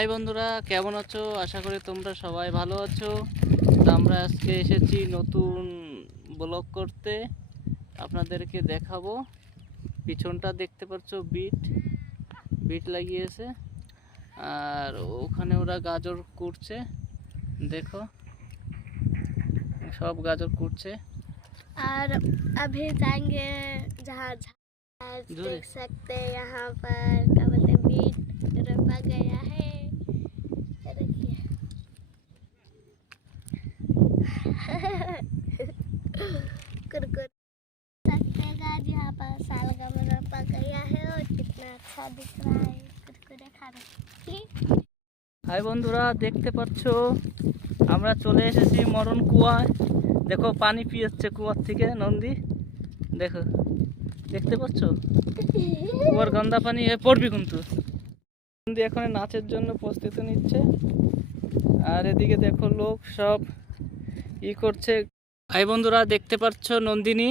High বন্ধুরা কেমন আছো আশা করি তোমরা সবাই ভালো আছো তো আমরা আজকে এসেছি নতুন ব্লগ করতে আপনাদেরকে দেখাবো পিছনটা দেখতে পাচ্ছ বিট বিট লাগিয়েছে আর ওখানে ওরা গাজর কুটছে দেখো সব গাজর কুটছে और अभी जाएंगे जहाँ जहाँ दूर देख सकते हैं यहाँ पर क्या बोलते हैं बीट रोपा गया है कुरकुर सकते हैं गाइस, यहाँ पर सालगम रोपा गया है और कितना अच्छा दिख रहा है कुरकुरे खाने ठीक হাই বন্ধুরা দেখতে পাচ্ছ আমরা চলে এসেছি মরণ কুয়ায় দেখো পানি পিয়েছে কুয়ার থেকে নন্দী দেখো দেখতে পাচ্ছ কুয়ার গন্ধা পানি এ পড়বি কিন্তু নন্দী এখন নাচের জন্য প্রস্তুতি নিচ্ছে আর এদিকে দেখো লোক সব ই করছে হাই বন্ধুরা, দেখতে পাচ্ছ নন্দিনী?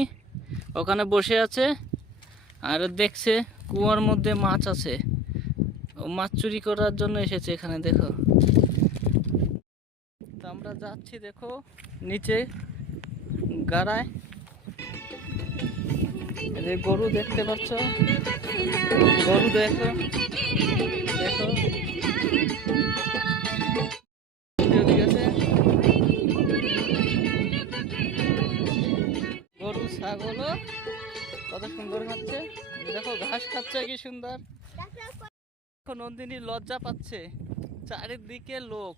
ওখানে বসে আছে আর দেখছে কুয়ার মধ্যে মাছ আছে। ও মাছ চুরি করার জন্য এসেছে এখানে, দেখো। তো আমরা যাচ্ছি, দেখো, নিচে গাড়ায়। এই গরু দেখতে পাচ্ছ? গরু দেখো। দেখো। গরু ছাগল কত সুন্দর খাচ্ছে। দেখো ঘাস খাচ্ছে কি সুন্দর। নন্দিনী লজ্জা পাচ্ছে, চারিদিকে লোক।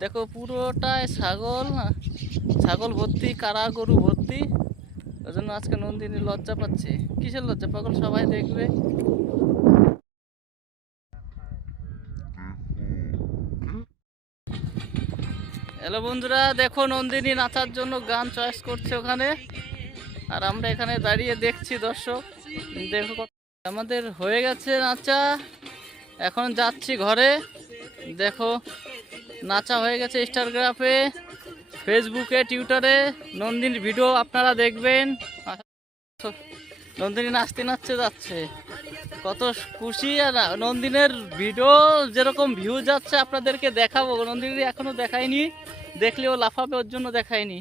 দেখো পুরোটাই ছাগল ছাগল ভর্তি, কারা গরু ভর্তি। ওই জন্য আজকে নন্দিনী লজ্জা পাচ্ছে। কিসের লজ্জা? পাগল সবাই দেখবে। হ্যালো বন্ধুরা, দেখো নন্দিনী নাচার জন্য গান চয়েস করছে ওখানে। আর আমরা এখানে দাঁড়িয়ে দেখছি দর্শক। দেখো আমাদের হয়ে গেছে নাচা। এখন যাচ্ছি ঘরে। দেখো, নাচা হয়ে গেছে ইনস্টাগ্রামে, ফেসবুকে টুইটারে নন্দিনীর ভিডিও আপনারা দেখবেন। নন্দিনী নাচতে নাচতে যাচ্ছে। কত খুশি। আর নন্দিনের ভিডিও যেরকম ভিউ যাচ্ছে, আপনাদেরকে দেখাবো। নন্দিনী এখনও দেখায়নি। দেখলেও লাফাবে, ওর জন্য দেখায়নি।